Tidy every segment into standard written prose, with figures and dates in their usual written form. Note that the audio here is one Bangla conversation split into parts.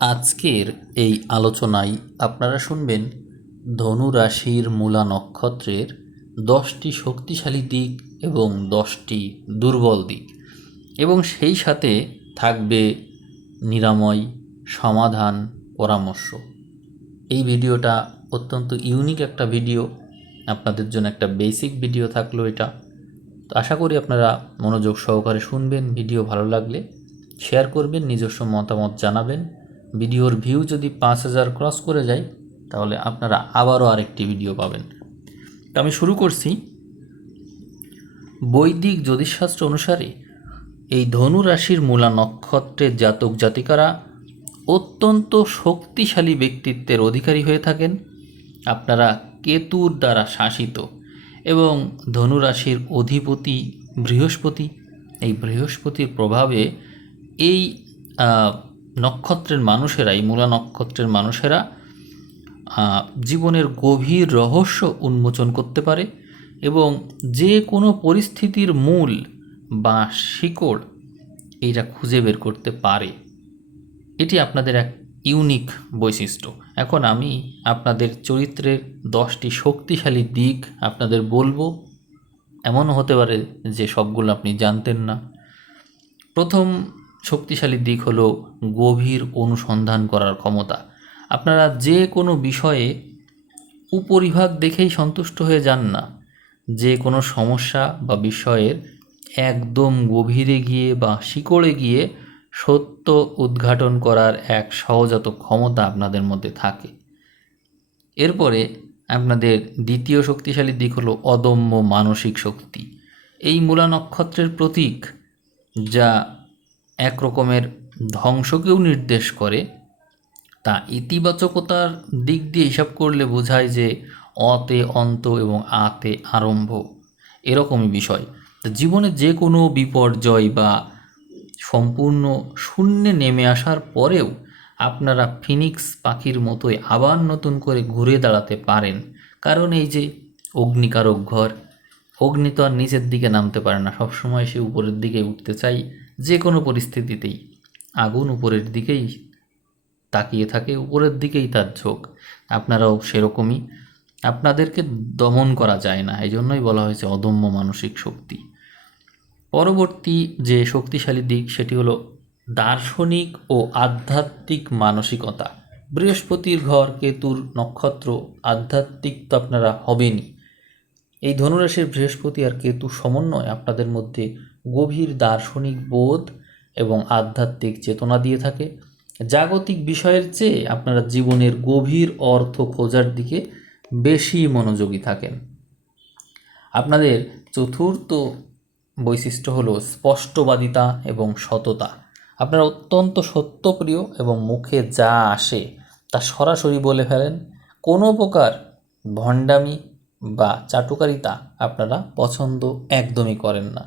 আজকের এই আলোচনায় আপনারা শুনবেন ধনু রাশির মূলা নক্ষত্রের 10টি শক্তিশালী দিক এবং 10টি দুর্বল দিক, এবং সেই সাথে থাকবে নিরাময়, সমাধান, পরামর্শ। এই ভিডিওটা অত্যন্ত ইউনিক একটা ভিডিও, আপনাদের জন্য একটা বেসিক ভিডিও থাকলো এটা। তো আশা করি আপনারা মনোযোগ সহকারে শুনবেন। ভিডিও ভালো লাগলে শেয়ার করবেন, নিজস্ব মতামত জানাবেন। ভিডিওর ভিউ যদি 5000 ক্রস করে যায় তাহলে আপনারা আবারও আরেকটি ভিডিও পাবেন। তো আমি শুরু করছি। বৈদিক জ্যোতিষশাস্ত্র অনুসারে এই ধনু রাশির মূলা নক্ষত্রের জাতক জাতিকারা অত্যন্ত শক্তিশালী ব্যক্তিত্বের অধিকারী হয়ে থাকেন। আপনারা কেতুর দ্বারা শাসিত এবং ধনু রাশির অধিপতি বৃহস্পতি, এই বৃহস্পতির প্রভাবে এই নক্ষত্রের মানুষেরা, এই মূলা নক্ষত্রের মানুষেরা জীবনের গভীর রহস্য উন্মোচন করতে পারে এবং যে কোনো পরিস্থিতির মূল বা শিকড় এইটা খুঁজে বের করতে পারে। এটি আপনাদের এক ইউনিক বৈশিষ্ট্য। এখন আমি আপনাদের চরিত্রের 10টি শক্তিশালী দিক আপনাদের বলবো। এমনও হতে পারে যে সবগুলো আপনি জানতেন না। প্রথম শক্তিশালী দিক হলো গভীর অনুসন্ধান করার ক্ষমতা। আপনারা যে কোনো বিষয়ে উপরিভাগ দেখেই সন্তুষ্ট হয়ে যান না। যে কোনো সমস্যা বা বিষয়ের একদম গভীরে গিয়ে বা শিকড়ে গিয়ে সত্য উদ্ঘাটন করার এক সহজাত ক্ষমতা আপনাদের মধ্যে থাকে। এরপরে আপনাদের দ্বিতীয় শক্তিশালী দিক হলো অদম্য মানসিক শক্তি। এই মূলা নক্ষত্রের প্রতীক, যা এক রকমের ধ্বংসকেও নির্দেশ করে, তা ইতিবাচকতার দিক দিয়ে হিসাব করলে বোঝায় যে অতে অন্ত এবং আতে আরম্ভ, এরকমই বিষয়। জীবনে যে কোনো বিপর্যয় বা সম্পূর্ণ শূন্যে নেমে আসার পরেও আপনারা ফিনিক্স পাখির মতোই আবার নতুন করে ঘুরে দাঁড়াতে পারেন। কারণ এই যে অগ্নিকারক ঘর, অগ্নি তো আর নিচের দিকে নামতে পারে না, সবসময় সে উপরের দিকে উঠতে চাই। যে কোনো পরিস্থিতিতেই আগুন উপরের দিকেই তাকিয়ে থাকে, উপরের দিকেই তার ঝোঁক। আপনারাও সেরকমই, আপনাদেরকে দমন করা যায় না, এই জন্যই বলা হয়েছে অদম্য মানসিক শক্তি। পরবর্তী যে শক্তিশালী দিক সেটি হলো দার্শনিক ও আধ্যাত্মিক মানসিকতা। বৃহস্পতির ঘর, কেতুর নক্ষত্র, আধ্যাত্মিক তো আপনারা হবেনই। এই ধনুরাশির বৃহস্পতি আর কেতু সমন্বয় আপনাদের মধ্যে গভীর দার্শনিক বোধ এবং আধ্যাত্মিক চেতনা দিয়ে থাকে। জাগতিক বিষয়ের চেয়ে আপনারা জীবনের গভীর অর্থ খোঁজার দিকে বেশি মনোযোগী থাকেন। আপনাদের চতুর্থ বৈশিষ্ট্য হলো স্পষ্টবাদিতা এবং সততা। আপনারা অত্যন্ত সত্যপ্রিয় এবং মুখে যা আসে তা সরাসরি বলে ফেলেন। কোনো প্রকার ভণ্ডামি বা চাটুকারিতা আপনারা পছন্দ একদমই করেন না।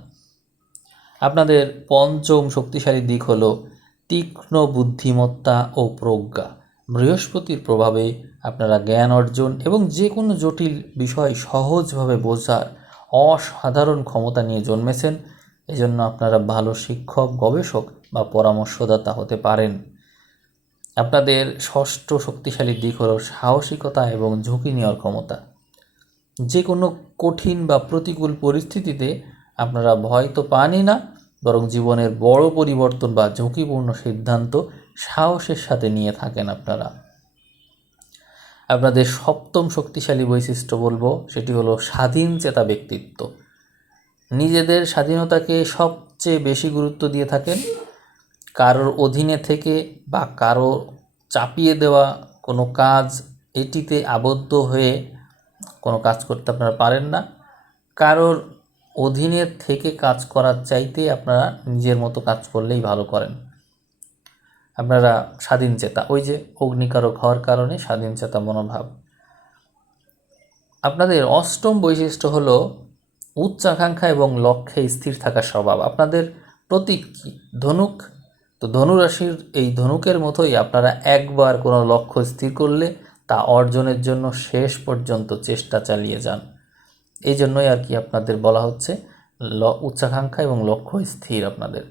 আপনাদের পঞ্চম শক্তিশালী দিক হলো তীক্ষ্ণ বুদ্ধিমত্তা ও প্রজ্ঞা। বৃহস্পতির প্রভাবে আপনারা জ্ঞান অর্জন এবং যে কোনো জটিল বিষয় সহজভাবে বোঝার অসাধারণ ক্ষমতা নিয়ে জন্মেছেন। এজন্য আপনারা ভালো শিক্ষক, গবেষক বা পরামর্শদাতা হতে পারেন। আপনাদের ষষ্ঠ শক্তিশালী দিক হলো সাহসিকতা এবং ঝুঁকি নেওয়ার ক্ষমতা। যে কোনো কঠিন বা প্রতিকূল পরিস্থিতিতে আপনারা ভয় তো পানই না, বরং জীবনের বড় পরিবর্তন বা ঝুঁকিপূর্ণ সিদ্ধান্ত সাহসের সাথে নিয়ে থাকেন আপনারা। আপনাদের সপ্তম শক্তিশালী বৈশিষ্ট্য বলবো, সেটি হলো স্বাধীন চেতা ব্যক্তিত্ব। নিজেদের স্বাধীনতাকে সবচেয়ে বেশি গুরুত্ব দিয়ে থাকেন। কারোর অধীনে থেকে বা কারো চাপিয়ে দেওয়া কোনো কাজ, এটিতে আবদ্ধ হয়ে কোনো কাজ করতে আপনারা পারেন না। কারোর অধীনে থেকে কাজ করার চাইতে আপনারা নিজের মতো কাজ করলেই ভালো করেন। আপনারা স্বাধীন চেতা, ওই যে অগ্নিকারক হওয়ার কারণে স্বাধীন চেতা মনোভাব। আপনাদের অষ্টম বৈশিষ্ট্য হলো উচ্চাকাঙ্ক্ষা এবং লক্ষ্যে স্থির থাকার স্বভাব। আপনাদের প্রতীক কি? ধনুক। তো ধনুরাশির এই ধনুকের মতোই আপনারা একবার কোনো লক্ষ্য স্থির করলে তা অর্জনের জন্য শেষ পর্যন্ত চেষ্টা চালিয়ে যান। এই জন্যই আর কি আপনাদের বলা হচ্ছে উচ্চাকাঙ্ক্ষা এবং লক্ষ্য স্থির আপনাদের।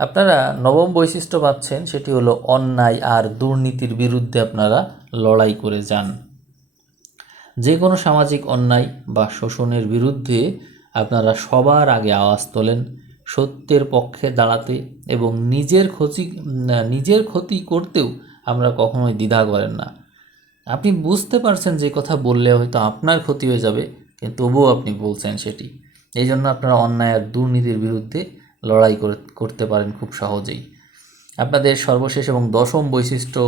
আপনারা নবম বৈশিষ্ট্য পাচ্ছেন, সেটি হলো অন্যায় আর দুর্নীতির বিরুদ্ধে আপনারা লড়াই করে যান। যে কোনো সামাজিক অন্যায় বা শোষণের বিরুদ্ধে আপনারা সবার আগে আওয়াজ তোলেন, সত্যের পক্ষে দাঁড়াতে এবং নিজের ক্ষতি করতেও আমরা কখনোই দ্বিধা করেন না। আপনি বুঝতে পারছেন যে কথা বললে হয়তো আপনার ক্ষতি হয়ে যাবে, কিন্তু তবুও আপনি বলছেন সেটি। এই জন্য আপনারা অন্যায় আর দুর্নীতির বিরুদ্ধে লড়াই করতে পারেন খুব সহজেই। আপনাদের সর্বশেষ এবং দশম বৈশিষ্ট্য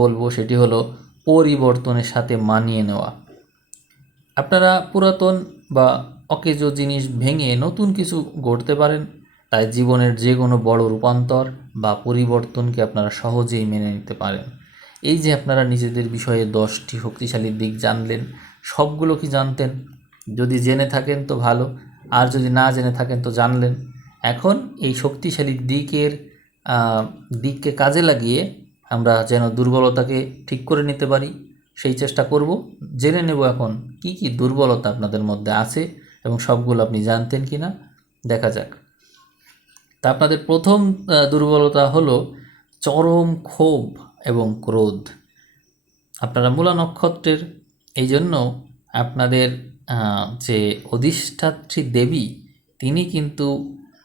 বলবো, সেটি হলো পরিবর্তনের সাথে মানিয়ে নেওয়া। আপনারা পুরাতন বা অকেজো জিনিস ভেঙে নতুন কিছু গড়তে পারেন, তাই জীবনের যে কোনো বড় রূপান্তর বা পরিবর্তনকে আপনারা সহজেই মেনে নিতে পারেন। এই যে আপনারা নিজেদের বিষয়ে 10টি শক্তিশালী দিক জানলেন, সবগুলো কি জানতেন? যদি জেনে থাকেন তো ভালো, আর যদি না জেনে থাকেন তো জানলেন। এখন এই শক্তিশালী দিককে কাজে লাগিয়ে আমরা যেন দুর্বলতাকে ঠিক করে নিতে পারি, সেই চেষ্টা করব। জেনে নেব এখন কি কি দুর্বলতা আপনাদের মধ্যে আছে এবং সবগুলো আপনি জানতেন কি না, দেখা যাক। তা আপনাদের প্রথম দুর্বলতা হলো চরম ক্ষোভ এবং ক্রোধ। আপনারা মূলা নক্ষত্রের, এই জন্য আপনাদের যে অধিষ্ঠাত্রী দেবী, তিনি কিন্তু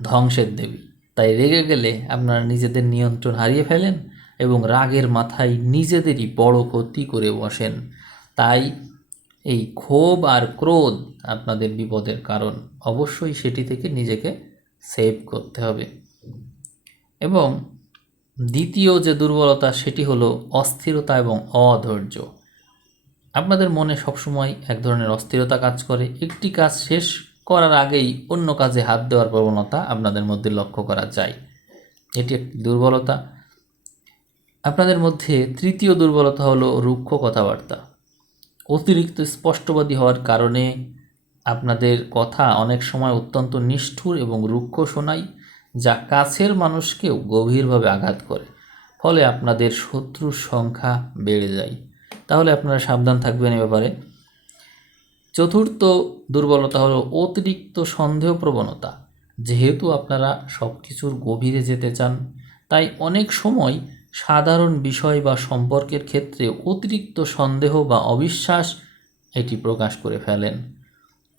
ধ্বংসের দেবী। তাই রেগে গেলে আপনারা নিজেদের নিয়ন্ত্রণ হারিয়ে ফেলেন এবং রাগের মাথায় নিজেদেরই বড় ক্ষতি করে বসেন। তাই এই ক্ষোভ আর ক্রোধ আপনাদের বিপদের কারণ। অবশ্যই সেটি থেকে নিজেকে সেভ করতে হবে। এবং দ্বিতীয় যে দুর্বলতা, সেটি হলো অস্থিরতা এবং অধৈর্য। আপনাদের মনে সবসময় এক ধরনের অস্থিরতা কাজ করে। একটি কাজ শেষ করার আগেই অন্য কাজে হাত দেওয়ার প্রবণতা আপনাদের মধ্যে লক্ষ্য করা যায়। এটি একটি দুর্বলতা। আপনাদের মধ্যে তৃতীয় দুর্বলতা হলো রুক্ষ কথাবার্তা। অতিরিক্ত স্পষ্টবাদী হওয়ার কারণে আপনাদের কথা অনেক সময় অত্যন্ত নিষ্ঠুর এবং রুক্ষ শোনায়, যা কাছের মানুষকেও গভীরভাবে আঘাত করে। ফলে আপনাদের শত্রুর সংখ্যা বেড়ে যায়। তাহলে আপনারা সাবধান থাকবেন এ ব্যাপারে। চতুর্থ দুর্বলতা হলো অতিরিক্ত সন্দেহ প্রবণতা। যেহেতু আপনারা সব কিছুর গভীরে যেতে চান, তাই অনেক সময় সাধারণ বিষয় বা সম্পর্কের ক্ষেত্রে অতিরিক্ত সন্দেহ বা অবিশ্বাস এটি প্রকাশ করে ফেলেন।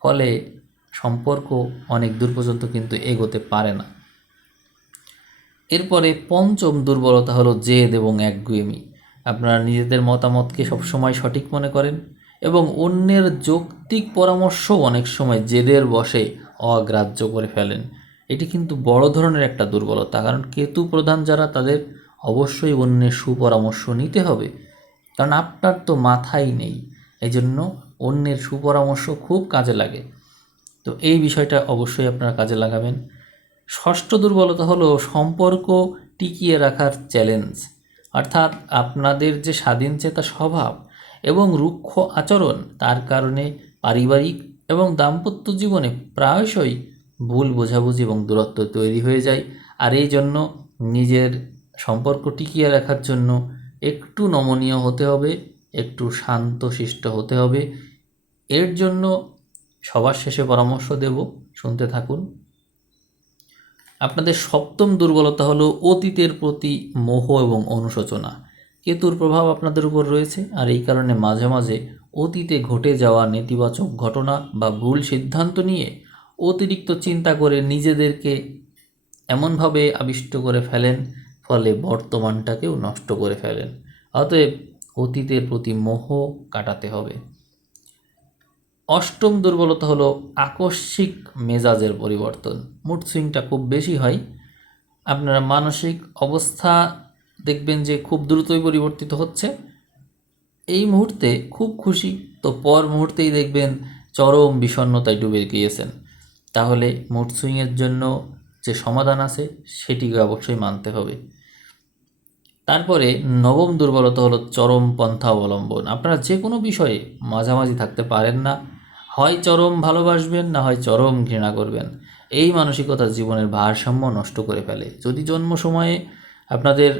ফলে সম্পর্ক অনেক দূর পর্যন্ত কিন্তু এগোতে পারে না। এরপরে পঞ্চম দুর্বলতা হলো জেদ এবং একগুঁয়েমি। আপনারা নিজেদের মতামতকে সবসময় সঠিক মনে করেন এবং অন্যের যৌক্তিক পরামর্শও অনেক সময় জেদের বশে অগ্রাহ্য করে ফেলেন। এটি কিন্তু বড় ধরনের একটা দুর্বলতা, কারণ কেতু প্রধান যারা, তাদের অবশ্যই অন্যের সুপরামর্শ নিতে হবে, কারণ আপনার তো মাথাই নেই। এই জন্য অন্যের সুপরামর্শ খুব কাজে লাগে। তো এই বিষয়টা অবশ্যই আপনারা কাজে লাগাবেন। ষষ্ঠ দুর্বলতা হলো সম্পর্ক টিকিয়ে রাখার চ্যালেঞ্জ। অর্থাৎ আপনাদের যে স্বাধীনচেতা স্বভাব এবং রুক্ষ আচরণ, তার কারণে পারিবারিক এবং দাম্পত্য জীবনে প্রায়শই ভুল বোঝাবুঝি এবং দূরত্ব তৈরি হয়ে যায়। আর এই জন্য নিজের সম্পর্ক টিকিয়ে রাখার জন্য একটু নমনীয় হতে হবে, একটু শান্তশিষ্ট হতে হবে। এর জন্য সবার শেষে পরামর্শ দেব, শুনতে থাকুন। আপনাদের সপ্তম দুর্বলতা হলো অতীতের প্রতি মোহ এবং অনুশোচনা। কেতুর প্রভাব আপনাদের উপর রয়েছে, আর এই কারণে মাঝে মাঝে অতীতে ঘটে যাওয়া নেতিবাচক ঘটনা বা ভুল সিদ্ধান্ত নিয়ে অতিরিক্ত চিন্তা করে নিজেদেরকে এমনভাবে আবিষ্ট করে ফেলেন, ফলে বর্তমানটাকেও নষ্ট করে ফেলেন। অতএব অতীতের প্রতি মোহ কাটাতে হবে। অষ্টম দুর্বলতা হলো আকস্মিক মেজাজের পরিবর্তন। মুড সুইংটা খুব বেশি হয়। আপনারা মানসিক অবস্থা দেখবেন যে খুব দ্রুতই পরিবর্তিত হচ্ছে। এই মুহূর্তে খুব খুশি, তো পর মুহূর্তেই দেখবেন চরম বিষণ্ণতায় ডুবে গিয়েছেন। তাহলে মুড সুইংয়ের জন্য যে সমাধান আছে সেটিকে অবশ্যই মানতে হবে। তারপরে নবম দুর্বলতা হলো চরম পন্থা অবলম্বন। আপনারা যে কোনো বিষয়ে মাঝামাঝি থাকতে পারেন না। হয় চরম ভালোবাসবেন, না হয় চরম ঘৃণা করবেন। এই মানসিকতা জীবনের ভারসাম্য নষ্ট করে ফেলে। যদি জন্ম সময়ে আপনাদের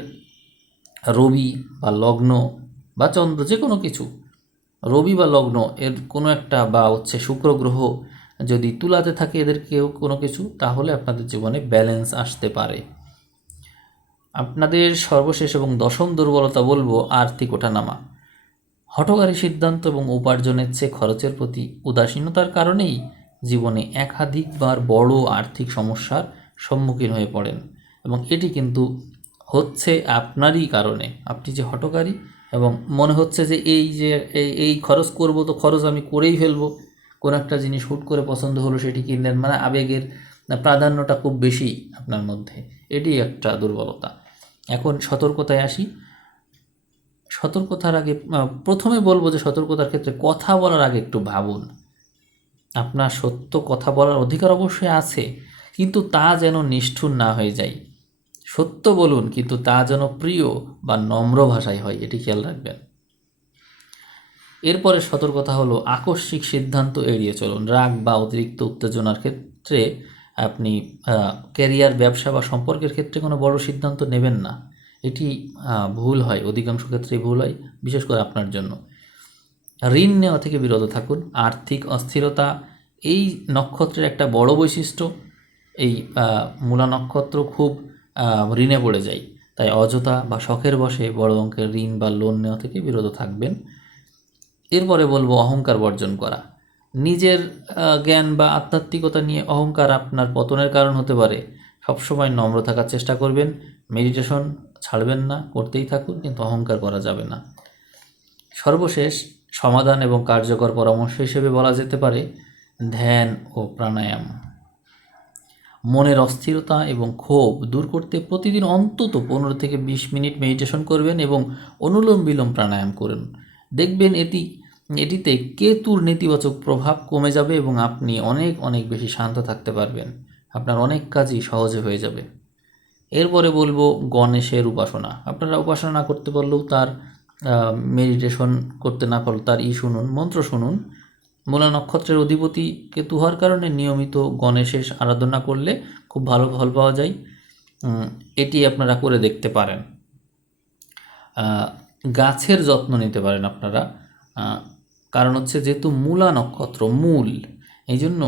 রবি বা লগ্ন বা চন্দ্র, যে কোনো কিছু, রবি বা লগ্ন এর কোনো একটা, বা শুক্র গ্রহ যদি তুলাতে থাকে এদের কেউ কোনো কিছু, তাহলে আপনাদের জীবনে ব্যালেন্স আসতে পারে। আপনাদের সর্বশেষ এবং দশম দুর্বলতা বলবো আর্থিক ওঠানামা। হঠকারী সিদ্ধান্ত এবং উপার্জনের চেয়ে খরচের প্রতি উদাসীনতার কারণেই জীবনে একাধিকবার বড় আর্থিক সমস্যার সম্মুখীন হয়ে পড়েন, এবং এটি কিন্তু হচ্ছে আপনারই কারণে। আপনি যে হঠকারী এবং মনে হচ্ছে যে এই খরচ করব, তো খরচ আমি করেই ফেলবো। কোনো একটা জিনিস হুট করে পছন্দ হলো, সেটি কিনলেন, মানে আবেগের প্রাধান্যটা খুব বেশি আপনার মধ্যে, এটি একটা দুর্বলতা। এখন সতর্কতায় আসি। সতর্কতার আগে প্রথমে বলবো যে সতর্কতার ক্ষেত্রে কথা বলার আগে একটু ভাবুন। আপনার সত্য কথা বলার অধিকার অবশ্যই আছে, কিন্তু তা যেন নিষ্ঠুর না হয়ে যায়। সত্য বলুন, কিন্তু তা যেন প্রিয় বা নম্র ভাষায় হয়, এটি খেয়াল রাখবেন। এরপরে সতর্কতা হলো আকস্মিক সিদ্ধান্ত এড়িয়ে চলুন। রাগ বা অতিরিক্ত উত্তেজনার ক্ষেত্রে আপনি ক্যারিয়ার, ব্যবসা বা সম্পর্কের ক্ষেত্রে কোনো বড় সিদ্ধান্ত নেবেন না। এটি ভুল হয়, অধিকাংশ ক্ষেত্রেই ভুল হয়, বিশেষ করে আপনার জন্য। ঋণ নেওয়া থেকে বিরত থাকুন। আর্থিক অস্থিরতা এই নক্ষত্রের একটা বড় বৈশিষ্ট্য। এই মূলা নক্ষত্র খুব ঋণে পড়ে যায়, তাই অযথা বা শখের বশে বড় অঙ্কের ঋণ বা লোন নেওয়া থেকে বিরত থাকবেন। এরপরে বলবো অহংকার বর্জন করা। নিজের জ্ঞান বা আধ্যাত্মিকতা নিয়ে অহংকার আপনার পতনের কারণ হতে পারে। সবসময় নম্র থাকার চেষ্টা করবেন। মেডিটেশন ছাড়বেন না, করতেই থাকুন, কিন্তু অহংকার করা যাবে না। সর্বশেষ সমাধান এবং কার্যকর পরামর্শ হিসেবে বলা যেতে পারে ধ্যান ও প্রাণায়াম। মনের অস্থিরতা এবং ক্ষোভ দূর করতে প্রতিদিন অন্তত 15 থেকে 20 মিনিট মেডিটেশন করবেন এবং অনুলোম বিলোম প্রাণায়াম করুন। দেখবেন এটিতে কেতুর নেতিবাচক প্রভাব কমে যাবে এবং আপনি অনেক অনেক বেশি শান্ত থাকতে পারবেন। আপনার অনেক কাজই সহজে হয়ে যাবে। এরপরে বলবো গণেশের উপাসনা। আপনারা উপাসনা না করতে পারলেও তার মেডিটেশন করতে না পারলেও তার শুনুন, মন্ত্র শুনুন। মূলা নক্ষত্রের অধিপতি কেতু হওয়ার কারণে নিয়মিত গণেশের আরাধনা করলে খুব ভালো ফল পাওয়া যায়। এটি আপনারা করে দেখতে পারেন। গাছের যত্ন নিতে পারেন আপনারা, কারণ হচ্ছে যেহেতু মূলা নক্ষত্র মূল, এই জন্য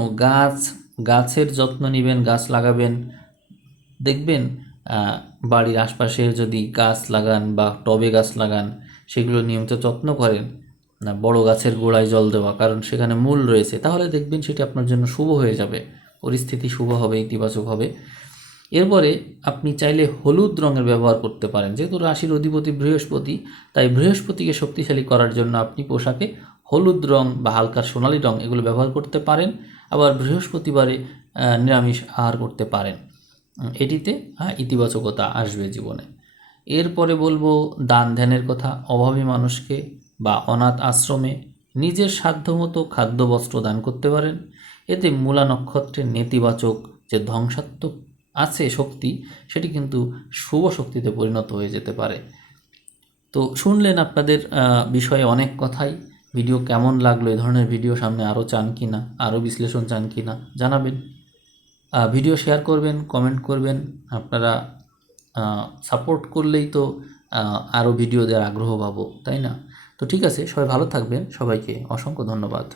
গাছের যত্ন নেবেন, গাছ লাগাবেন। দেখবেন বাড়ির আশপাশে যদি গাছ লাগান বা টবে গাছ লাগান, সেগুলো নিয়মিত যত্ন করেন, না বড় গাছের গোড়ায় জল দেওয়া, কারণ সেখানে মূল রয়েছে, তাহলে দেখবেন সেটি আপনার জন্য শুভ হয়ে যাবে, পরিস্থিতি শুভ হবে, ইতিবাচক হবে। এরপরে আপনি চাইলে হলুদ রঙের ব্যবহার করতে পারেন। যেহেতু রাশির অধিপতি বৃহস্পতি, তাই বৃহস্পতিকে শক্তিশালী করার জন্য আপনি পোশাকে হলুদ রং বা হালকা সোনালি রং এগুলো ব্যবহার করতে পারেন। আবার বৃহস্পতিবারে নিরামিষ আহার করতে পারেন। এটিতে ইতিবাচকতা আসবে জীবনে। এরপরে বলবো দান ধ্যানের কথা। অভাবী মানুষকে বা অনাথ আশ্রমে নিজের সাধ্যমতো খাদ্য বস্ত্র দান করতে পারেন। এতে মূলা নক্ষত্রের নেতিবাচক যে ধ্বংসাত্মক আছে শক্তি, সেটি কিন্তু শুভ শক্তিতে পরিণত হয়ে যেতে পারে। তো শুনলেন আপনাদের বিষয়ে অনেক কথাই। ভিডিও কেমন লাগলো, এই ধরনের ভিডিও সামনে আরও চান কি না, আরও বিশ্লেষণ চান কি না জানাবেন। ভিডিও শেয়ার করবেন, কমেন্ট করবেন। আপনারা সাপোর্ট করলেই তো আরও ভিডিও দেওয়ার আগ্রহ পাবো, তাই না? তো ঠিক আছে, সবাই ভালো থাকবেন। সবাইকে অসংখ্য ধন্যবাদ।